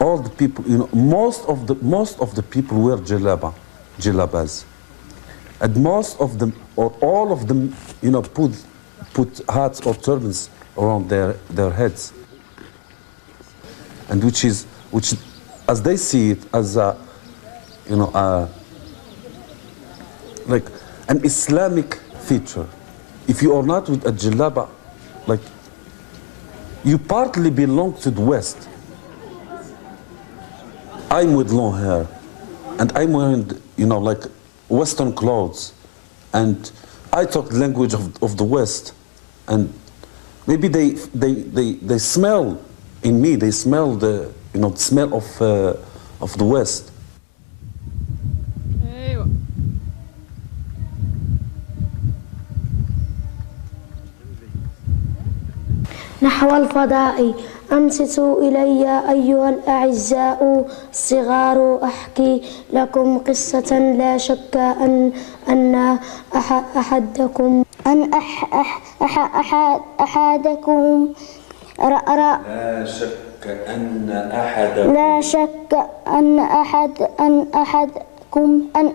all the people, you know, most of the people wear jalabas, and most of them, or all of them, you know, put hats or turbans around their heads, and which as they see it as a, you know, like an Islamic feature. If you are not with a jalaba, like, you partly belong to the West. I'm with long hair, and I'm wearing, you know, like Western clothes, and I talk the language of the West, and maybe they smell in me. They smell the, you know, the smell of the West. نحو الفضاء أنصتوا إلي أيها الأعزاء الصغار أحكي لكم قصة لا شك أن أحدكم لا شك أن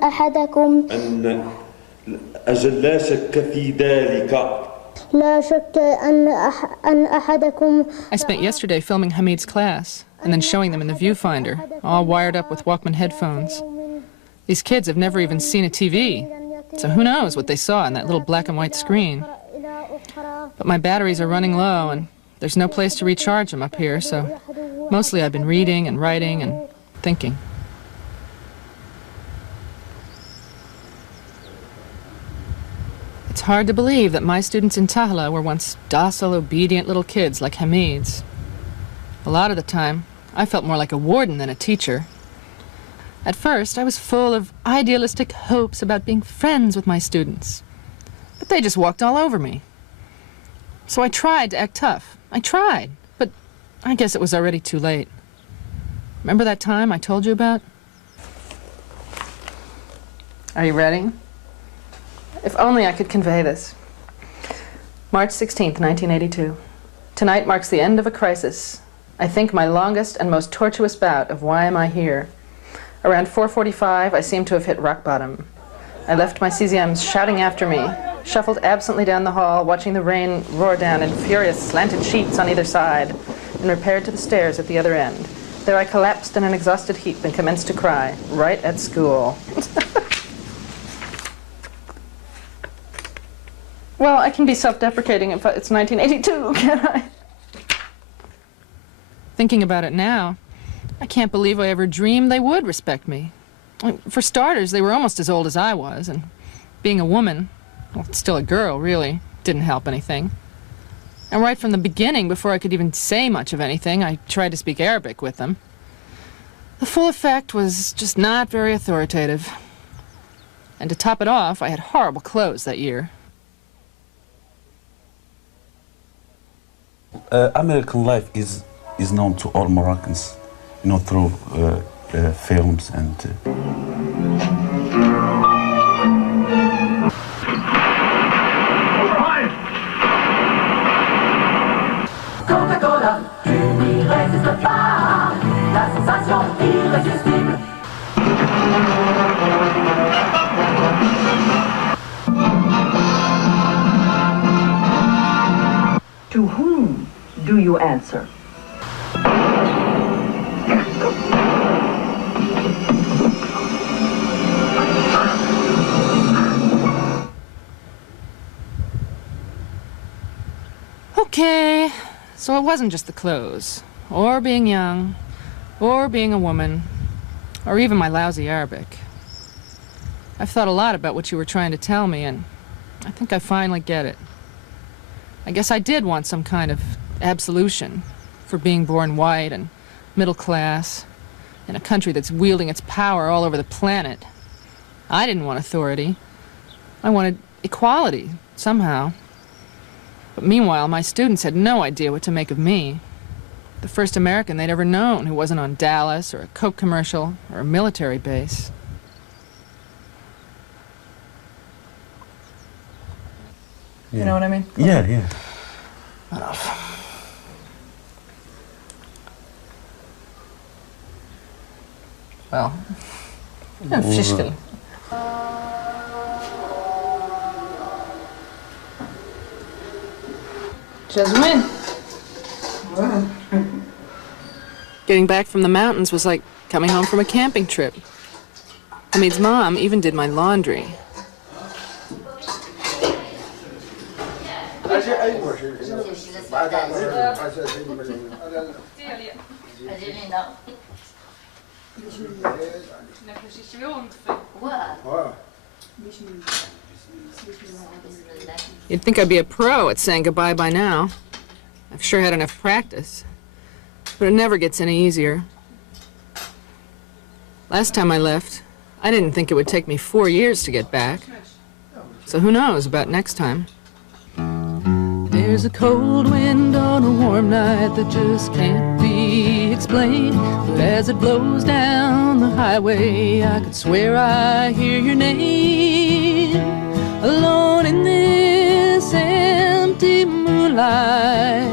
أحدكم أجل لا شك في ذلك. لا شك أن أحدكم. I spent yesterday filming Hamid's class and then showing them in the viewfinder, all wired up with Walkman headphones. These kids have never even seen a TV, so who knows what they saw on that little black and white screen. But my batteries are running low and there's no place to recharge them up here, so mostly I've been reading and writing and thinking. It's hard to believe that my students in Tahla were once docile, obedient little kids like Hamid's. A lot of the time, I felt more like a warden than a teacher. At first, I was full of idealistic hopes about being friends with my students, but they just walked all over me. So I tried to act tough. I tried, but I guess it was already too late. Remember that time I told you about? Are you ready? If only I could convey this. March 16th, 1982. Tonight marks the end of a crisis. I think my longest and most tortuous bout of why am I here. Around 4:45, I seemed to have hit rock bottom. I left my CZMs shouting after me, shuffled absently down the hall, watching the rain roar down in furious slanted sheets on either side, and repaired to the stairs at the other end. There I collapsed in an exhausted heap and commenced to cry, right at school. Well, I can be self-deprecating if it's 1982, can't I? Thinking about it now, I can't believe I ever dreamed they would respect me. For starters, they were almost as old as I was, and being a woman, well, still a girl, really, didn't help anything. And right from the beginning, before I could even say much of anything, I tried to speak Arabic with them. The full effect was just not very authoritative. And to top it off, I had horrible clothes that year. American life is known to all Moroccans, you know, through films and. Coca-Cola, tu n'y résistes pas, la sensation irrésistible. To whom do you answer? Okay, so it wasn't just the clothes, or being young, or being a woman, or even my lousy Arabic. I've thought a lot about what you were trying to tell me, and I think I finally get it. I guess I did want some kind of absolution for being born white and middle class in a country that's wielding its power all over the planet. I didn't want authority. I wanted equality, somehow. But meanwhile, my students had no idea what to make of me. The first American they'd ever known who wasn't on Dallas or a Coke commercial or a military base. Yeah. You know what I mean? Yeah, yeah. Enough. Well, officially. Jasmine. Getting back from the mountains was like coming home from a camping trip. Hamid's mom even did my laundry. You'd think I'd be a pro at saying goodbye by now. I've sure had enough practice. But it never gets any easier. Last time I left, I didn't think it would take me 4 years to get back. So who knows about next time? There's a cold wind on a warm night that just can't be explained. But as it blows down the highway, I could swear I hear your name. Alone in this empty moonlight,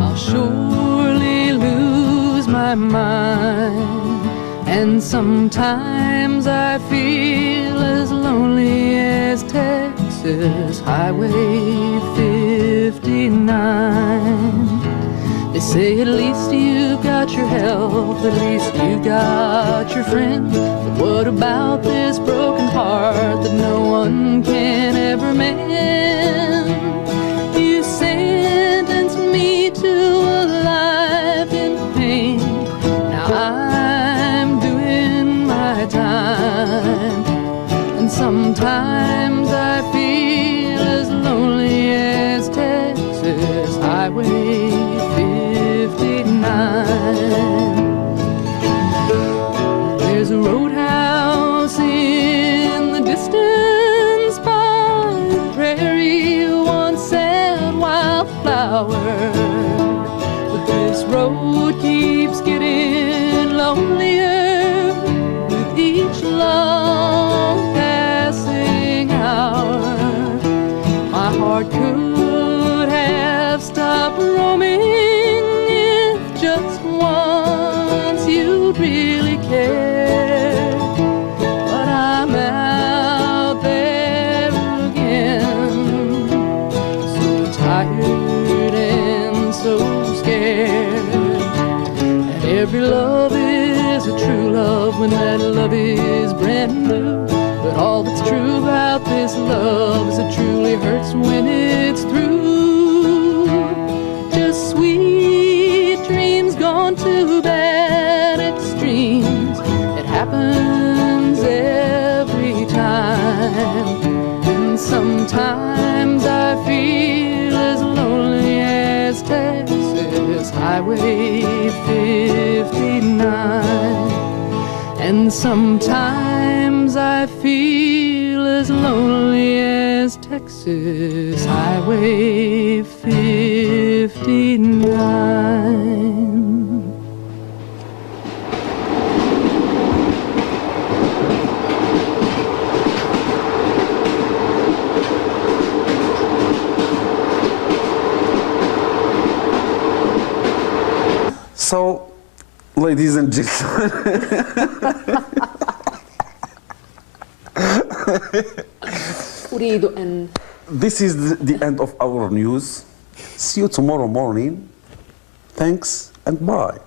I'll surely lose my mind. And sometimes I feel as lonely as Texas Highway 59. They say at least you got your health, at least you got your friends. But what about this broken heart that no one can ever mend? You sentenced me to a life in pain. Now I'm doing my time, and sometimes I feel as lonely as Texas Highway 59. There's a roadhouse in the distance by the prairie, once had wildflower. But this road keeps getting lonelier with each long passing hour. My heart could have stopped roaming if just once you'd really cared. But I'm out there again, so tired and so scared. And every love is a true love when that love is brand new. But all that's true about this love is it truly hurts when it's through. Just sweet dreams gone to bad extremes. It happens every time. And sometimes I feel as lonely as Texas Highway 59. And sometimes I feel as lonely as Texas Highway 59. So, ladies and gentlemen, أريد أن this is the end of our news. See you tomorrow morning. Thanks and bye.